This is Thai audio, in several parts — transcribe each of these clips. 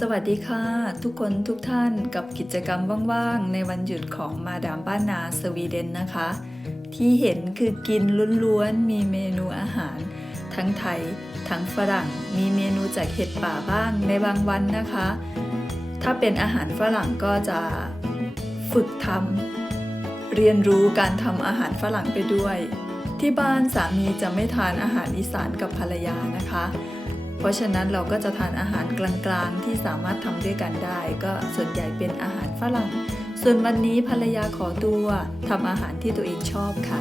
สวัสดีค่ะ ทุกคนทุกท่านกับกิจกรรมว่างๆ ในวันหยุดของมาดามบ้านนาสวีเดนนะคะ ที่เห็นคือกินล้วนๆ มีเมนูอาหาร ทั้งไทย ทั้งฝรั่ง มีเมนูจากเห็ดป่าบ้างในบางวันนะคะ ถ้าเป็นอาหารฝรั่งก็จะฝึกทำเรียนรู้การทำอาหารฝรั่งไปด้วย ที่บ้านสามีจะไม่ทานอาหารอีสานกับภรรยานะคะ เพราะฉะนั้นเราก็จะทานอาหารกลางๆ ที่สามารถทำด้วยกันได้ ก็ส่วนใหญ่เป็นอาหารฝรั่ง ส่วนวันนี้ภรรยาขอตัวทำอาหารที่ตัวเองชอบค่ะ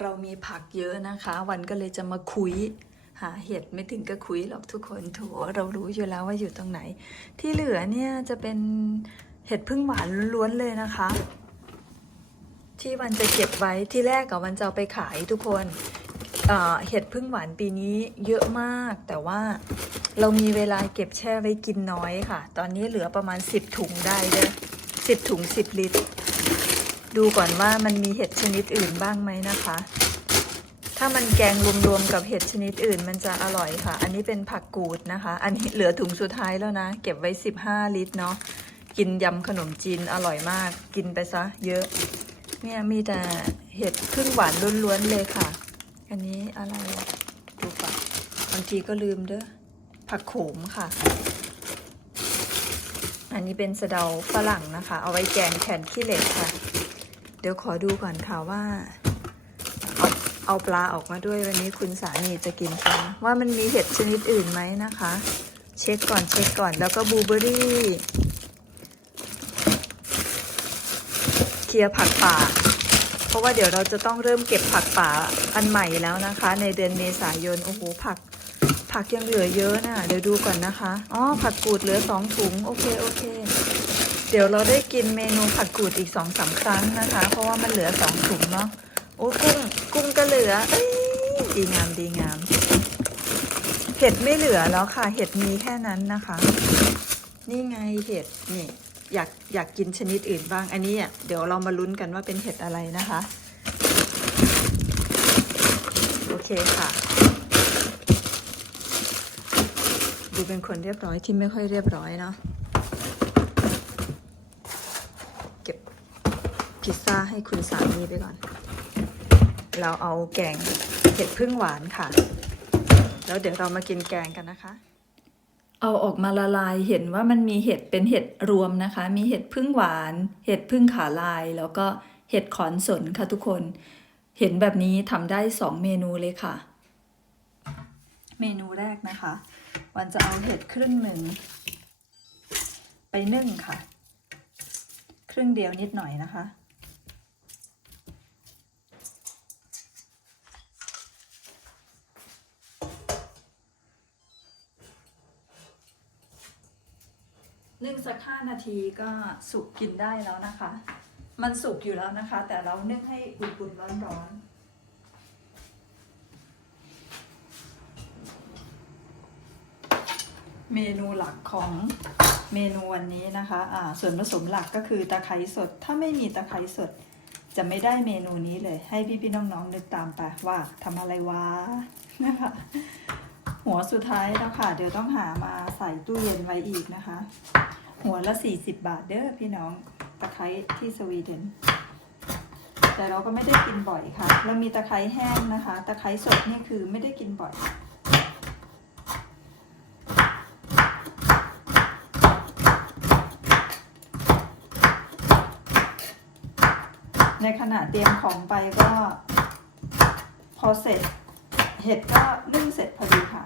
เรามีผักเยอะนะคะ วันก็เลยจะมาคุย หาเห็ดไม่ถึงก็คุยหรอกทุกคนโถเรารู้อยู่แล้วว่าอยู่ตรงไหน ที่เหลือเนี่ยจะเป็น เห็ดพึ่งหวานล้วนๆเลยนะคะ ที่วันจะเก็บไว้ที่แรกกับวันจะเอาไปขายทุกคนเห็ดพึ่งหวานปีนี้เยอะมาก แต่ว่าเรามีเวลาเก็บแช่ไว้กินน้อยค่ะ ตอนนี้เหลือประมาณ 10 ถุงได้เลยสิบถุง 10 ลิตร ดูก่อนว่ามันมีเห็ดชนิดอื่นบ้างไหมนะคะ ถ้ามันแกงรวมๆกับเห็ดชนิดอื่นมันจะอร่อยค่ะ อันนี้เป็นผักกูดนะคะ อันนี้เหลือถุงสุดท้ายแล้วนะ เก็บไว้ 15 ลิตรเนาะ กินยำขนมจีนอร่อยมาก กินไปซะเยอะ เนี่ยมีแต่เห็ดพึ่งหวานล้วนๆเลยค่ะ อันนี้อะไรดูก่อนบางทีก็ลืมเด้อผักโขมค่ะ อันนี้เป็นสะเดาฝรั่งนะคะ เอาไว้แกงแทนขี้เหล็กค่ะ เดี๋ยวขอดูก่อนค่ะว่าเอาเอาปลาออกมาด้วยวันนี้คุณสามีจะกินปลาว่ามันมีเห็ดชนิดอื่นไหมนะคะ เช็คก่อนเช็คก่อนแล้วก็บลูเบอร์รี่ เคลียร์ผักป่า เพราะว่าเดี๋ยวเราจะต้องเริ่มเก็บผักป่าอันใหม่แล้วนะคะ ในเดือนเมษายน โอ้โห ผัก ผักยังเหลือเยอะนะเดี๋ยวดูก่อนนะคะ อ๋อ ผักกูดเหลือสองถุง โอเค โอเค เดี๋ยวเราได้กินเมนูผักกูดอีกสองสามครั้งนะคะ เพราะว่ามันเหลือสองถุงเนาะ โอ้กุ้ง กุ้งก็เหลือ เอ้ย ดีงาม ดีงาม เห็ดไม่เหลือแล้วค่ะ เห็ดมีแค่นั้นนะคะ นี่ไงเห็ด นี่ อยากอยากกินชนิดอื่นบ้าง อันนี้อะเดี๋ยวเรามาลุ้นกันว่าเป็นเห็ดอะไรนะคะ โอเคค่ะ ดูเป็นคนเรียบร้อยที่ไม่ค่อยเรียบร้อยเนาะเก็บพิซซ่าให้คุณสามีไปก่อน เราเอาแกงเห็ดพึ่งหวานค่ะ แล้วเดี๋ยวเรามากินแกงกันนะคะ เอาออกมาละลายเห็นว่ามันมีเห็ดเป็นเห็ดรวมนะคะ มีเห็ดพึ่งหวาน เห็ดพึ่งขาลาย แล้วก็เห็ดขอนสนค่ะทุกคน เห็นแบบนี้ทำได้สองเมนูเลยค่ะ เมนูแรกนะคะ วันจะเอาเห็ดครึ่งหนึ่ง ไปนึ่งค่ะ ครึ่งเดียวนิดหน่อยนะคะ นึ่งสักห้านาทีก็สุกกินได้แล้วนะคะ มันสุกอยู่แล้วนะคะ แต่เรานึ่งให้อุ่นๆร้อนๆเมนูหลักของเมนูวันนี้นะคะ อ่า ส่วนผสมหลักก็คือตะไคร้สด ถ้าไม่มีตะไคร้สด จะไม่ได้เมนูนี้เลย ให้พี่ๆน้องๆนึกตามไปว่าทำอะไรวะนะคะ หัวสุดท้ายแล้วค่ะ เดี๋ยวต้องหามาใส่ตู้เย็นไว้อีกนะคะ หัวละ 40 บาทเด้อพี่น้องตะไคร้ที่สวีเดน แต่เราก็ไม่ได้กินบ่อยค่ะ เรามีตะไคร้แห้งนะคะ ตะไคร้สดนี่คือไม่ได้กินบ่อยในขณะเตรียมของไปก็พอเสร็จ เห็ดก็นึ่งเสร็จพอดีค่ะ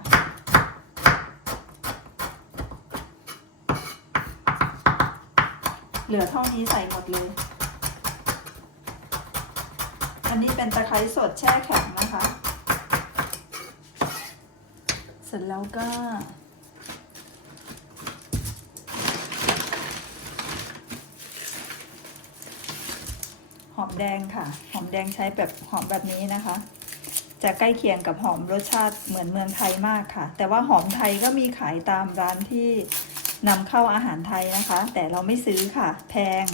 เหลือเท่านี้ใส่หมดเลย อันนี้เป็นตะไคร้สดแช่แข็งนะคะ เสร็จแล้วก็หอมแดงค่ะ หอมแดงใช้แบบหอมแบบนี้นะคะ จะใกล้เคียงกับหอมรสชาติเหมือนเมืองไทยมากค่ะ แต่ว่าหอมไทยก็มีขายตามร้านที่นำเข้าอาหารไทยนะคะ แต่เราไม่ซื้อค่ะ แพง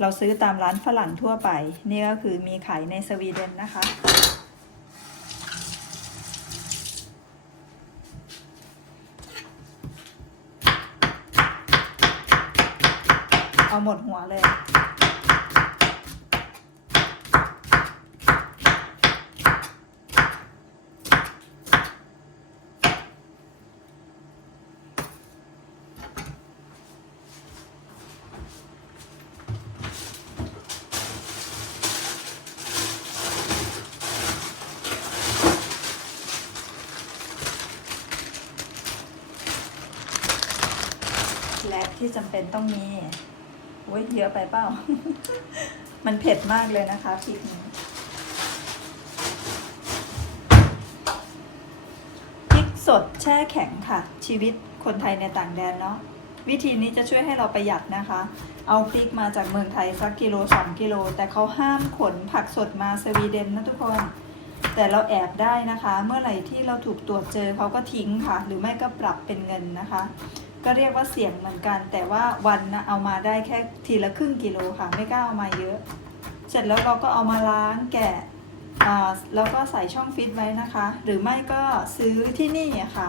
เราซื้อตามร้านฝรั่งทั่วไป นี่ก็คือมีขายในสวีเดนนะคะเอาหมดหัวเลย ที่จำเป็นต้องมีโอ้ยเยอะไปเปล่า มันเผ็ดมากเลยนะคะพริกนี้พริกสดแช่แข็งค่ะ ชีวิตคนไทยในต่างแดนเนาะวิธีนี้จะช่วยให้เราประหยัดนะคะ เอาพริกมาจากเมืองไทยสักกิโลสองกิโล แต่เขาห้ามขนผักสดมาสวีเดนนะทุกคน แต่เราแอบได้นะคะ เมื่อไหร่ที่เราถูกตรวจเจอเขาก็ทิ้งค่ะ หรือไม่ก็ปรับเป็นเงินนะคะ ก็เรียกว่าเสี่ยงเหมือนกัน แต่ว่าวันนะเอามาได้แค่ทีละครึ่งกิโลค่ะไม่กล้าเอามาเยอะ เสร็จแล้วเราก็เอามาล้างแกะแล้วก็ใส่ช่องฟิตไว้นะคะ หรือไม่ก็ซื้อที่นี่อะค่ะ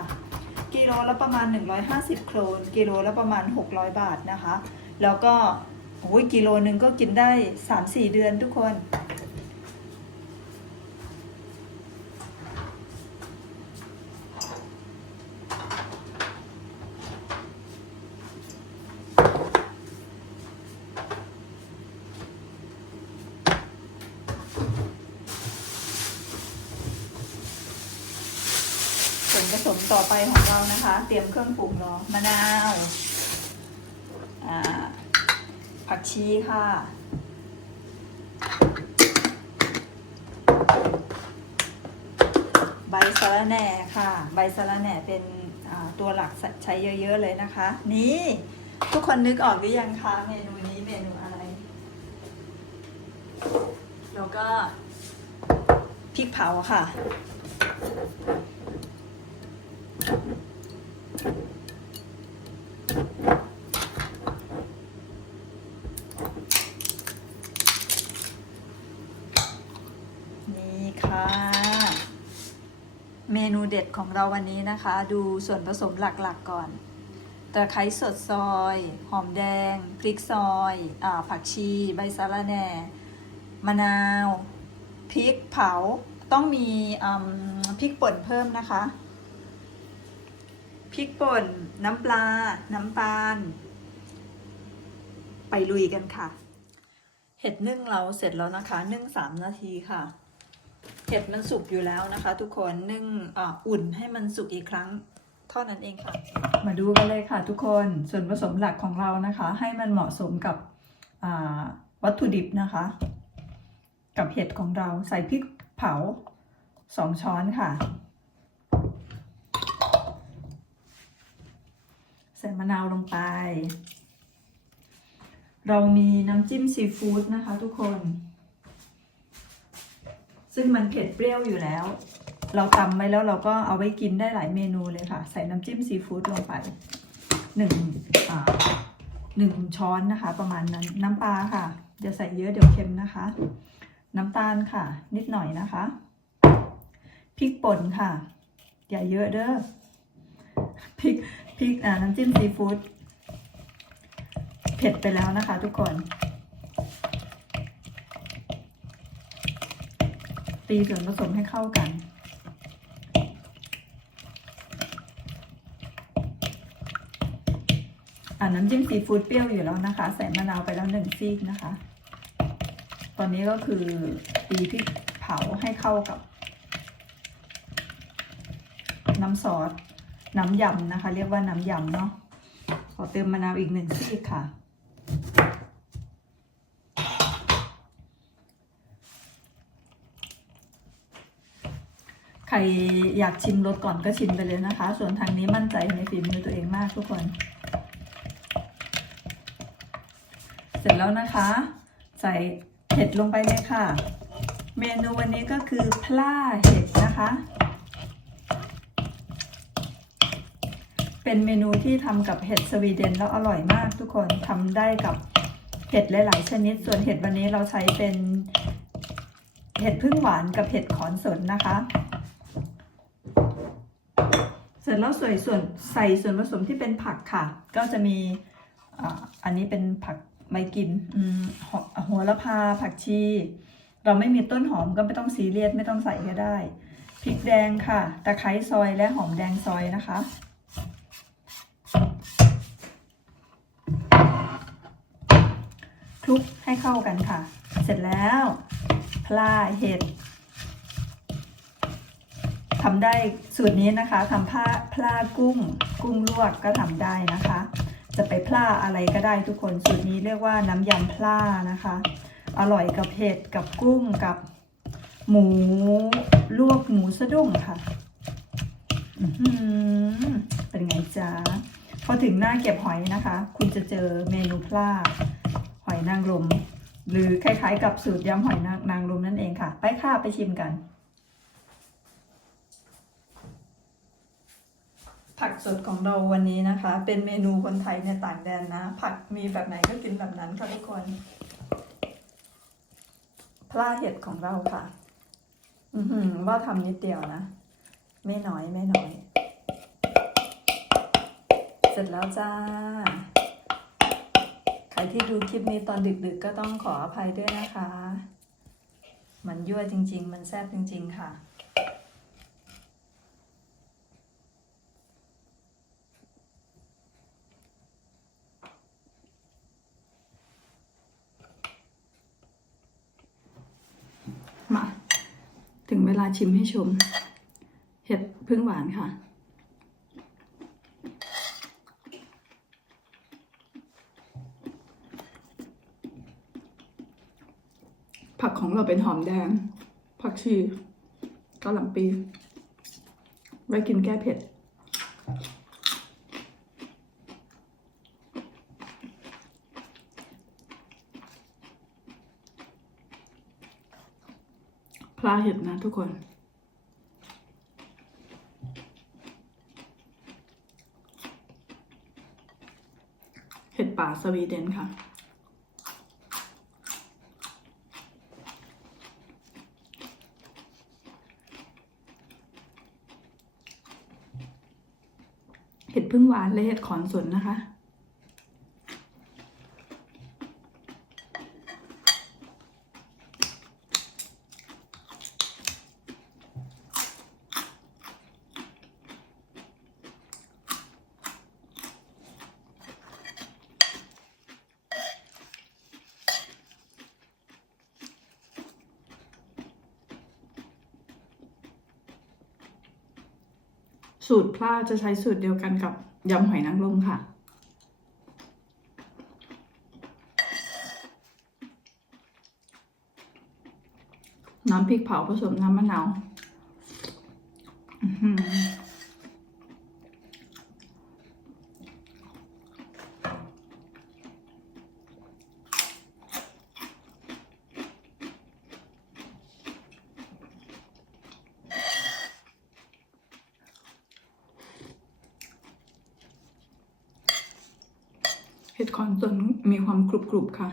กิโลละประมาณ 150 โครนกิโลละประมาณ 600 บาทนะคะ แล้วก็โอ้ยกิโลหนึ่งก็กินได้ 3-4 เดือนทุกคน วนผสมต่อไปของเรานะคะ เตรียมเครื่องปรุงรอมะนาวผักชีค่ะใบสะระแหน่ค่ะ ใบสะระแหน่เป็นตัวหลักใช้เยอะ ๆ เลยนะคะ นี่ทุกคนนึกออกหรือยังคะเมนูนี้เมนูอะไร แล้วก็พริกเผาค่ะ นี่ค่ะ เมนูเด็ดของเราวันนี้นะคะ ดูส่วนผสมหลักๆก่อนตะไคร้สดซอย หอมแดง พริกซอยอผักชี ใบสะระแหน่ มะนาว พริกเผา ต้องมีพริกป่นเพิ่มนะคะ พริกป่น น้ำปลา น้ำตาล ไปลุยกันค่ะ เห็ดนึ่งเราเสร็จแล้วนะคะ นึ่งสามนาทีค่ะ เห็ดมันสุกอยู่แล้วนะคะ ทุกคนนึ่งออุ่นให้มันสุกอีกครั้งเท่านั้นเองค่ะ มาดูกันเลยค่ะทุกคนส่วนผสมหลักของเรานะคะ ให้มันเหมาะสมกับวัตถุดิบนะคะ กับเห็ดของเราใส่พริกเผาสองช้อนค่ะ ใส่มะนาวลงไป เรามีน้ำจิ้มซีฟู้ดนะคะทุกคน ซึ่งมันเผ็ดเปรี้ยวอยู่แล้ว เราตำไว้แล้วเราก็เอาไว้กินได้หลายเมนูเลยค่ะ ใส่น้ำจิ้มซีฟู้ดลงไปหนึ่งหนึ่งช้อนนะคะ ประมาณนั้นน้ำปลาค่ะอย่าใส่เยอะเดี๋ยวเค็มนะคะ น้ำตาลค่ะ นิดหน่อยนะคะพริกป่นค่ะ อย่าเยอะเด้อพริก ริกน้ำจิ้มซีฟู้ดเผ็ดไปแล้วนะคะทุกคน ตีส่วนผสมให้เข้ากัน อ่าน้ำจิ้มซีฟู้ดเปรี้ยวอยู่แล้วนะคะ ใส่มะนาวไปแล้วหนึ่งซีกนะคะ ตอนนี้ก็คือตีพริกเผาให้เข้ากับน้ำซอส น้ำยำนะคะ เรียกว่าน้ำยำเนาะขอเติมมะนาวอีกหนึ่งซีกค่ะใครอยากชิมรสก่อนก็ชิมไปเลยนะคะ ส่วนทางนี้มั่นใจในฝีมือตัวเองมากทุกคน เสร็จแล้วนะคะ ใส่เห็ดลงไปเลยค่ะ เมนูวันนี้ก็คือพล่าเห็ดนะคะ เป็นเมนูที่ทำกับเห็ดสวีเดนแล้วอร่อยมากทุกคนทำได้กับเห็ดหลาย ๆ ชนิด ส่วนเห็ดวันนี้เราใช้เป็นเห็ดพึ่งหวานกับเห็ดขอนสนนะคะ เสร็จแล้วใส่ส่วนใส่ส่วนผสมที่เป็นผักค่ะ ก็จะมีอันนี้เป็นผักไม้กินหหัวละพาผักชี เราไม่มีต้นหอมก็ไม่ต้องซีเรียสไม่ต้องใส่ก็ได้พริกแดงค่ะ ตะไคร้ซอยและหอมแดงซอยนะคะ คลุกให้เข้ากันค่ะ เสร็จแล้วพลาเห็ดทำได้สูตรนี้นะคะทำผ้าพลากุ้ง กุ้งลวกก็ทำได้นะคะ จะไปพลาอะไรก็ได้ทุกคนสูตรนี้เรียกว่าน้ำยำพลานะคะ อร่อยกับเห็ดกับกุ้งกับหมูลวกหมูสะดุ้งค่ะเป็นไงจ๊ะพอถึงหน้าเก็บหอยนะคะ คุณจะเจอเมนูพลา อยนางรมหรือคล้ายๆ กับสูตรยำหอยนางนางรมนั่นเองค่ะ ไปค่ะไปชิมกัน ผักสดของเราวันนี้นะคะ เป็นเมนูคนไทยในต่างแดนนะ ผักมีแบบไหนก็กินแบบนั้นค่ะทุกคนพลาเห็ดของเราค่ะ อือหือว่าทำนิดเดียวนะ ไม่น้อยไม่น้อย เสร็จแล้วจ้า รที่ดูคลิปนี้ตอนดึกๆ ก็ต้องขออภัยด้วยนะคะ มันยั่วจริง ๆ มันแซ่บจริง ๆ ค่ะ มา ถึงเวลาชิมให้ชม เห็ดพึ่งหวานค่ะ เราเป็นหอมแดง ผักชีกะหล่ำปี ไว้กินแก้เผ็ด ปลาเห็ดนะทุกคนเห็ดป่าสวีเดนค่ะ พึ่งหวานและเห็ดขอนสนนะคะ ว่าจะใช้สูตรเดียวกันกับยำหอยนางรมค่ะ น้ำพริกเผาผสมน้ำมะนาว เห็ดคอนสนมีความกรุบๆค่ะ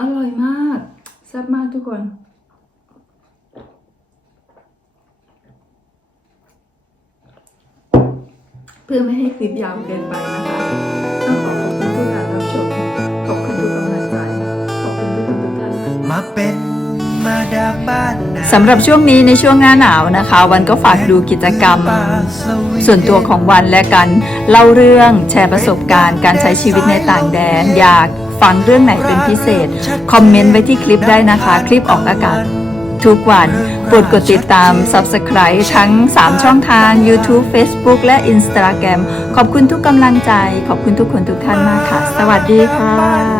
อร่อยมาก แซ่บมากทุกคน เพื่อไม่ให้คลิปยาวเกินไปนะคะต้องขอขอบคุณทุกการรับชมขอบคุณทุกกำลังใจ ขอบคุณทุกทุกท่านมาเป็นมาดามบ้านนาสำหรับช่วงนี้ในช่วงหน้าหนาวนะคะ วันก็ฝากดูกิจกรรม ส่วนตัวของวันและกันเล่าเรื่องแชร์ประสบการณ์ การใช้ชีวิตในต่างแดนอยาก ฟังเรื่องไหนเป็นพิเศษ คอมเมนต์ไว้ที่คลิปได้นะคะ คลิปออกอากาศ ทุกวันโปรดกดติดตาม Subscribe ทั้ง 3 ช่องทาง YouTube Facebook และ Instagram ขอบคุณทุกกำลังใจ ขอบคุณทุกคนทุกท่านมากค่ะ สวัสดีค่ะ